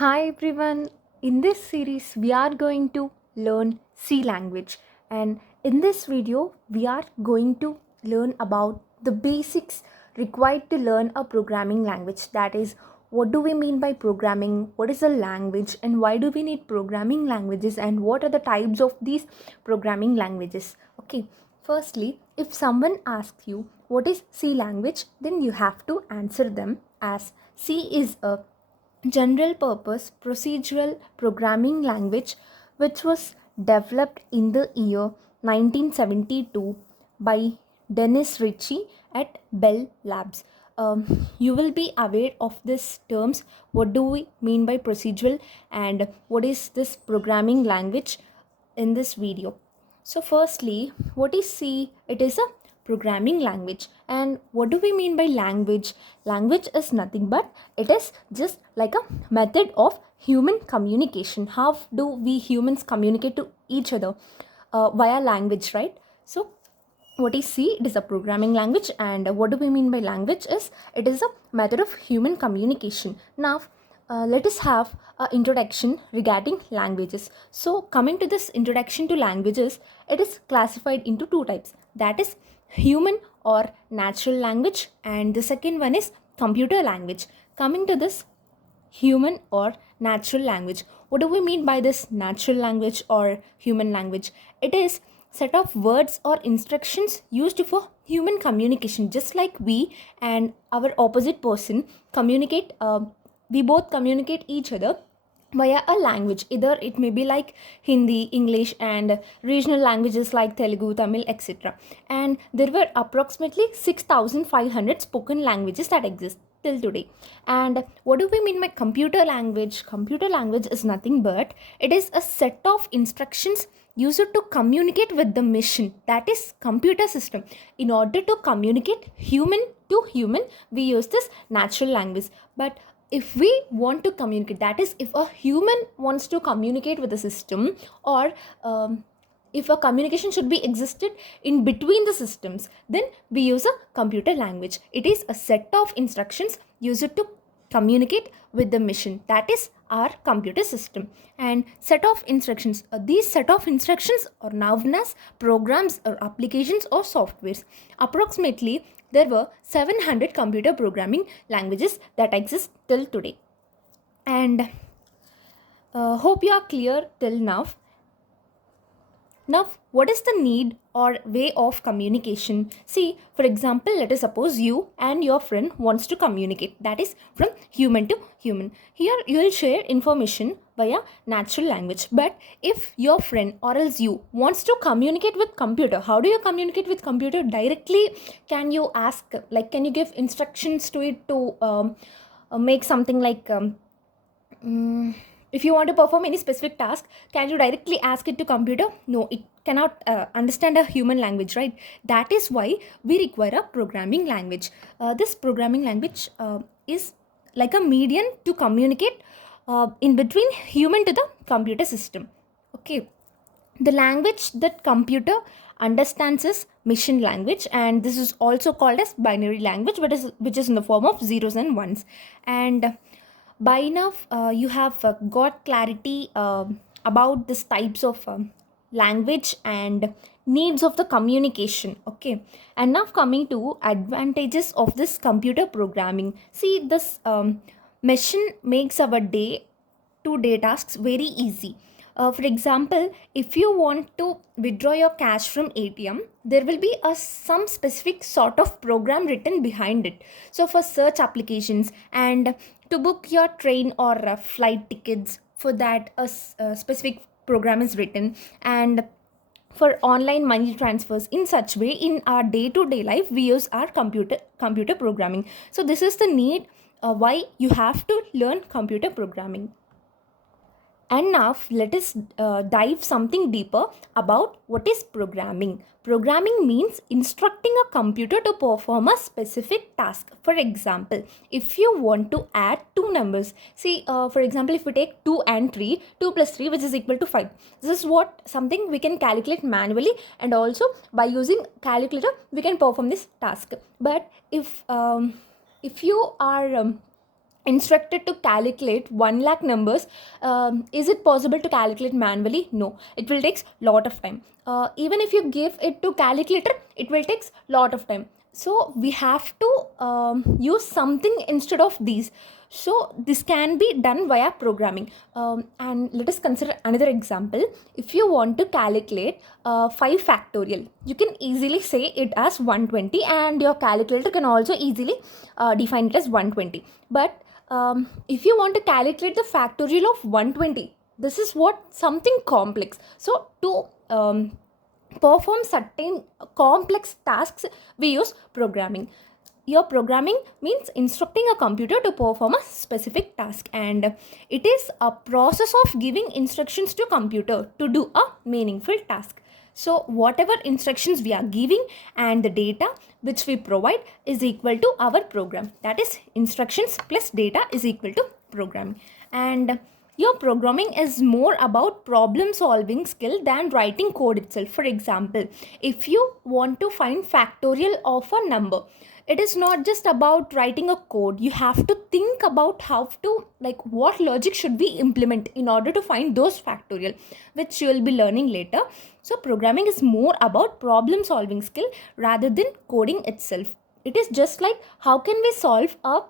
Hi everyone. In this series, we are going to learn C language, and in this video, we are going to learn about the basics required to learn a programming language. That is, what do we mean by programming? What is a language, and why do we need programming languages? And what are the types of these programming languages? Okay, firstly, if someone asks you what is C language, then you have to answer them as C is a general purpose procedural programming language which was developed in the year 1972 by Dennis Ritchie at Bell Labs. You will be aware of these terms. What do we mean by procedural and what is this programming language in this video? So, firstly, what is C? It is a programming language. And what do we mean by language? Language is nothing but it is just like a method of human communication. How do we humans communicate to each other? Via language, right? So, what is C? It is a programming language. And what do we mean by language? Is it is a method of human communication. Now, let us have an introduction regarding languages. So, coming to this introduction to languages, it is classified into two types. That is human or natural language, and the second one is computer language. Coming to this human or natural language, what do we mean by this natural language or human language? It is set of words or instructions used for human communication, just like we and our opposite person communicate. We both communicate each other via a language. Either it may be like Hindi, English, and regional languages like Telugu, Tamil, etc. And there were approximately 6,500 spoken languages that exist till today. And what do we mean by computer language? Computer language is nothing but it is a set of instructions used to communicate with the machine, that is computer system. In order to communicate human to human, we use this natural language. But if we want to communicate, that is if a human wants to communicate with the system, or if a communication should be existed in between the systems, then we use a computer language. It is a set of instructions used to communicate with the machine, that is our computer system. And set of instructions, these set of instructions are known as programs or applications or softwares. Approximately there were 700 computer programming languages that exist till today. And hope you are clear till now. Now, what is the need or way of communication? See, for example, let us suppose you and your friend wants to communicate. That is from human to human. Here you will share information via natural language. But if your friend or else you wants to communicate with computer, how do you communicate with computer directly? Can you ask, like, can you give instructions to it to make something like if you want to perform any specific task, can you directly ask it to computer? No, it cannot understand a human language, right? That is why we require a programming language. This programming language is like a medium to communicate in between human to the computer system. Okay, the language that computer understands is machine language, and this is also called as binary language, which is in the form of zeros and ones. And by now you have got clarity about these types of language and needs of the communication. Okay, and now coming to advantages of this computer programming. See, this machine makes our day to day tasks very easy. For example, if you want to withdraw your cash from ATM, there will be a some specific sort of program written behind it. So for search applications and to book your train or flight tickets, for that a specific program is written. And for online money transfers, in such way in our day to day life we use our computer programming. So this is the need why you have to learn computer programming. And now let us dive something deeper about what is programming. Programming means instructing a computer to perform a specific task. For example, if you want to add two numbers, see, for example, if we take 2 and 3, 2 plus 3, which is equal to 5. This is what something we can calculate manually, and also by using calculator we can perform this task. But if you are instructed to calculate 1 lakh numbers, is it possible to calculate manually? No, it will take lot of time. Even if you give it to calculator, it will take lot of time. So we have to use something instead of these. So this can be done via programming. And let us consider another example. If you want to calculate 5 factorial, you can easily say it as 120, and your calculator can also easily define it as 120. But if you want to calculate the factorial of 120, this is what something complex. So to perform certain complex tasks, we use programming. Your programming means instructing a computer to perform a specific task, and it is a process of giving instructions to computer to do a meaningful task. So whatever instructions we are giving and the data which we provide is equal to our program. That is, instructions plus data is equal to programming. And your programming is more about problem solving skill than writing code itself. For example, if you want to find factorial of a number, it is not just about writing a code. You have to think about how to, like, what logic should we implement in order to find those factorial, which you will be learning later. So programming is more about problem solving skill rather than coding itself. It is just like how can we solve a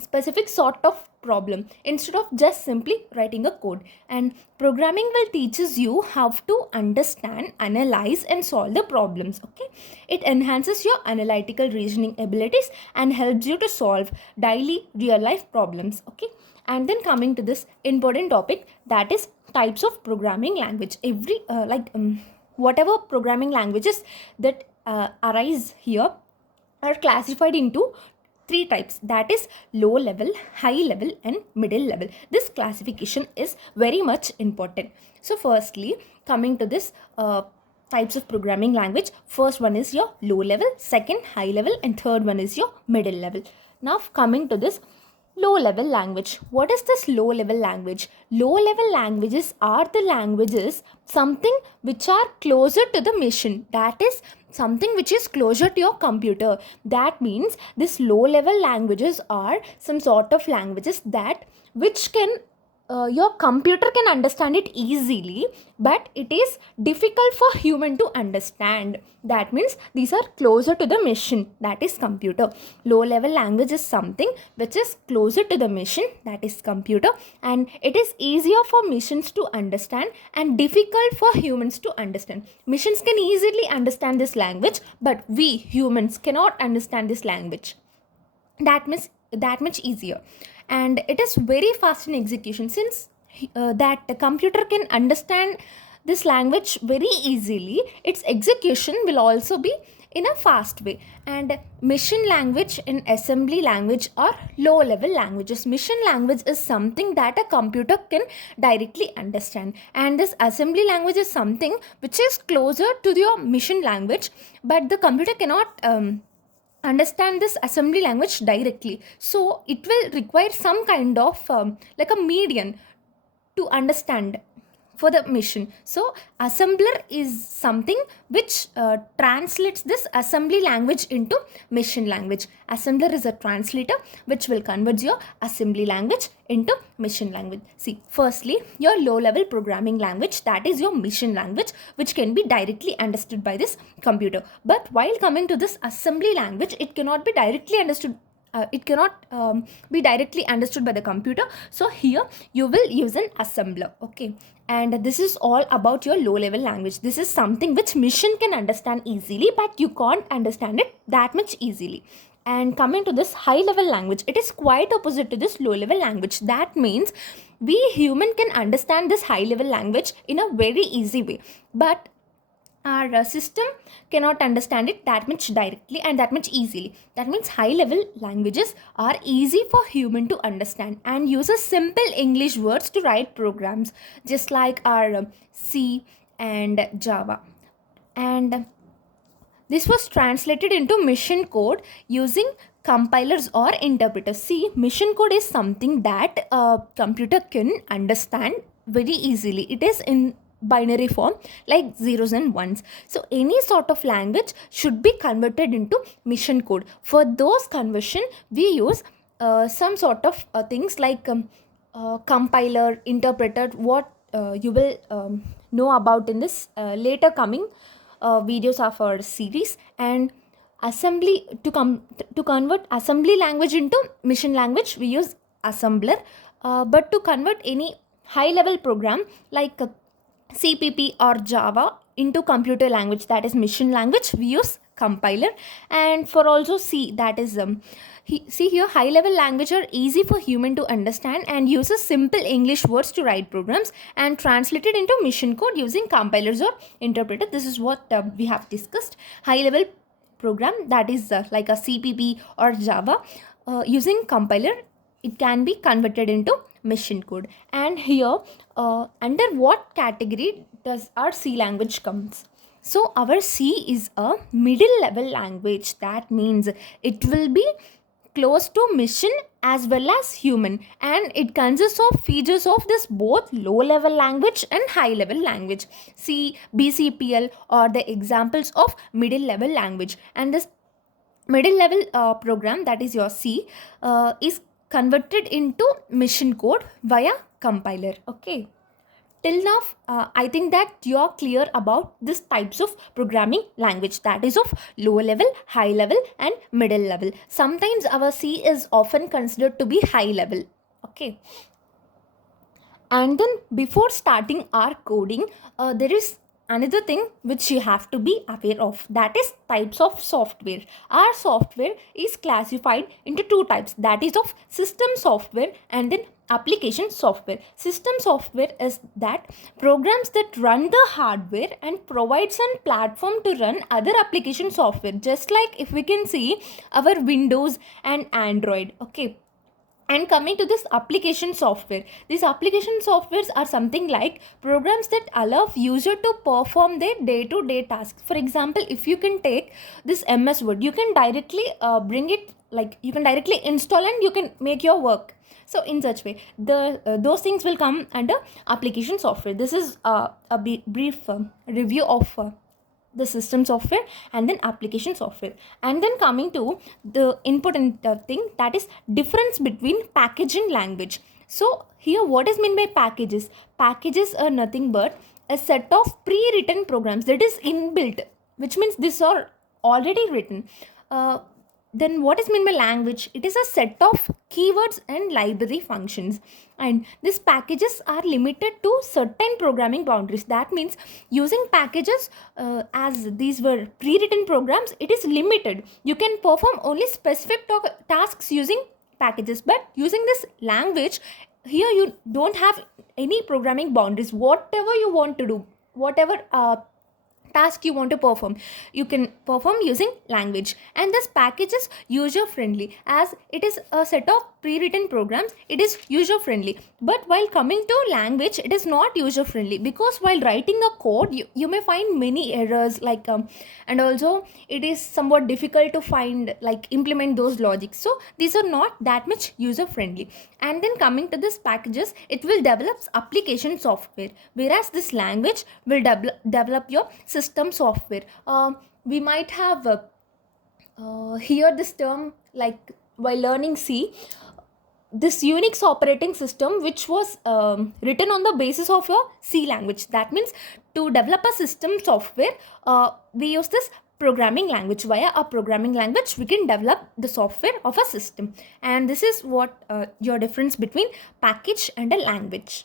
specific sort of problem instead of just simply writing a code. And programming will teaches you how to understand, analyze and solve the problems. Okay, it enhances your analytical reasoning abilities and helps you to solve daily real life problems. Okay, and then coming to this important topic, that is types of programming language. Every whatever programming languages that arise here are classified into 3 types, that is low level, high level and middle level. This classification is very much important. So firstly, coming to this types of programming language, first one is your low level, second high level and third one is your middle level. Now coming to this low level language. What is this low level language? Low level languages are the languages something which are closer to the machine, that is something which is closer to your computer. That means this low level languages are some sort of languages that which can your computer can understand it easily, but it is difficult for human to understand. That means these are closer to the machine, that is computer. Low level language is something which is closer to the machine, that is computer, and it is easier for machines to understand and difficult for humans to understand. Machines can easily understand this language, but we humans cannot understand this language. That means that much easier, and it is very fast in execution. Since that the computer can understand this language very easily, its execution will also be in a fast way. And machine language and assembly language are low level languages. Machine language is something that a computer can directly understand, and this assembly language is something which is closer to your machine language, but the computer cannot understand this assembly language directly. So it will require some kind of like a median to understand for the machine. So assembler is something which translates this assembly language into machine language. Assembler is a translator which will convert your assembly language into machine language. See, firstly, your low level programming language, that is your machine language, which can be directly understood by this computer. But while coming to this assembly language, it cannot be directly understood. It cannot be directly understood by the computer. So here you will use an assembler. Okay, and this is all about your low level language. This is something which machine can understand easily, but you can't understand it that much easily. And coming to this high level language, it is quite opposite to this low level language. That means we human can understand this high level language in a very easy way, but our system cannot understand it that much directly and that much easily. That means high level languages are easy for human to understand and uses simple English words to write programs, just like our C and Java. And this was translated into machine code using compilers or interpreters. See, machine code is something that a computer can understand very easily. It is in binary form, like zeros and ones. So any sort of language should be converted into machine code. For those conversion, we use some sort of things like compiler, interpreter, what you will know about in this later coming videos of our series. And assembly, to convert assembly language into mission language, we use assembler. But to convert any high level program like CPP or Java into computer language, that is mission language, we use compiler. And for also C, that is see here, high level language are easy for human to understand and uses simple English words to write programs and translate it into mission code using compilers or interpreter. This is what we have discussed. High level program, that is like a CPP or Java, using compiler, it can be converted into mission code. And here under what category does our C language comes? So our C is a middle level language. That means it will be close to mission as well as human, and it consists of features of this both low level language and high level language. C, BCPL are the examples of middle level language. And this middle level program, that is your C, is converted into mission code via compiler. Okay, till now I think that you are clear about these types of programming language, that is of low level, high level and middle level. Sometimes our C is often considered to be high level. Okay, and then before starting our coding, there is another thing which you have to be aware of, that is types of software. Our software is classified into two types, that is of system software and then application software. System software is that programs that run the hardware and provide some platform to run other application software, just like if we can see our Windows and Android. Okay, and coming to this application software, these application softwares are something like programs that allow user to perform their day-to-day tasks. For example, if you can take this MS Word, you can directly bring it, like you can directly install and you can make your work. So in such way, those things will come under application software. This is a brief review of the system software and then application software. And then coming to the important thing, that is difference between package and language. So here, what is meant by packages? Packages are nothing but a set of pre-written programs that is inbuilt, which means these are already written. Then what is meant by language? It is a set of keywords and library functions, and these packages are limited to certain programming boundaries. That means using packages, as these were pre-written programs, it is limited. You can perform only specific tasks using packages, but using this language, here you don't have any programming boundaries. Whatever you want to do, whatever task you want to perform, you can perform using language. And this package is user friendly, as it is a set of pre-written programs, it is user friendly. But while coming to language, it is not user friendly, because while writing a code, you may find many errors, like and also it is somewhat difficult to find, like implement those logics. So these are not that much user friendly. And then coming to this packages, it will develop application software, whereas this language will develop your system software. We might have hear this term, like while learning C, this Unix operating system, which was written on the basis of a C language. That means to develop a system software, we use this programming language. Via a programming language, we can develop the software of a system. And this is what your difference between package and a language.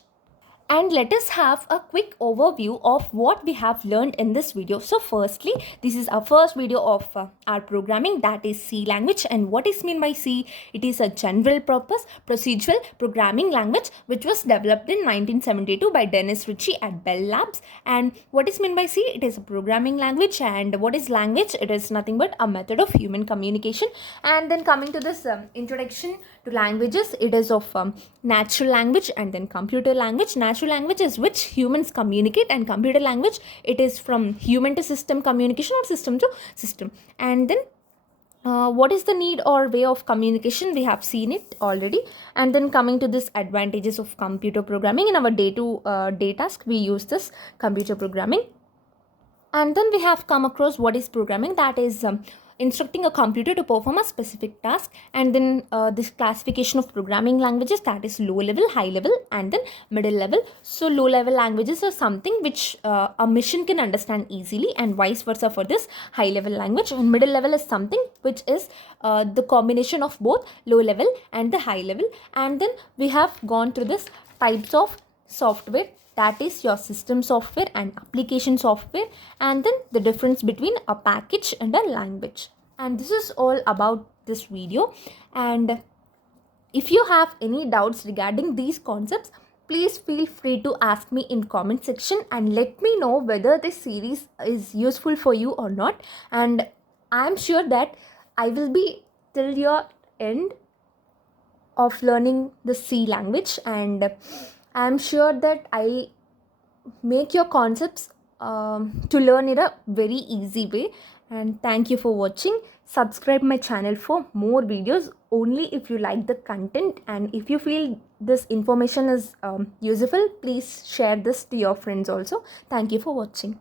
And let us have a quick overview of what we have learned in this video. So firstly, this is our first video of our programming, that is C language. And what is meant by C? It is a general purpose procedural programming language which was developed in 1972 by Dennis Ritchie at Bell Labs. And what is meant by C? It is a programming language. And what is language? It is nothing but a method of human communication. And then coming to this introduction to languages, it is of natural language and then computer language. Natural language is which humans communicate, and computer language, it is from human to system communication or system to system. And then what is the need or way of communication? We have seen it already. And then coming to this advantages of computer programming, in our day-to-day task, we use this computer programming. And then we have come across what is programming, that is instructing a computer to perform a specific task. And then this classification of programming languages, that is low level, high level, and then middle level. So low level languages are something which a machine can understand easily, and vice versa for this high level language. And middle level is something which is the combination of both low level and the high level. And then we have gone through this types of software, that is your system software and application software, and then the difference between a package and a language. And this is all about this video. And if you have any doubts regarding these concepts, please feel free to ask me in comment section and let me know whether this series is useful for you or not. And I am sure that I will be till your end of learning the C language, and I am sure that I make your concepts to learn in a very easy way. And thank you for watching. Subscribe my channel for more videos only if you like the content, and if you feel this information is useful, please share this to your friends also. Thank you for watching.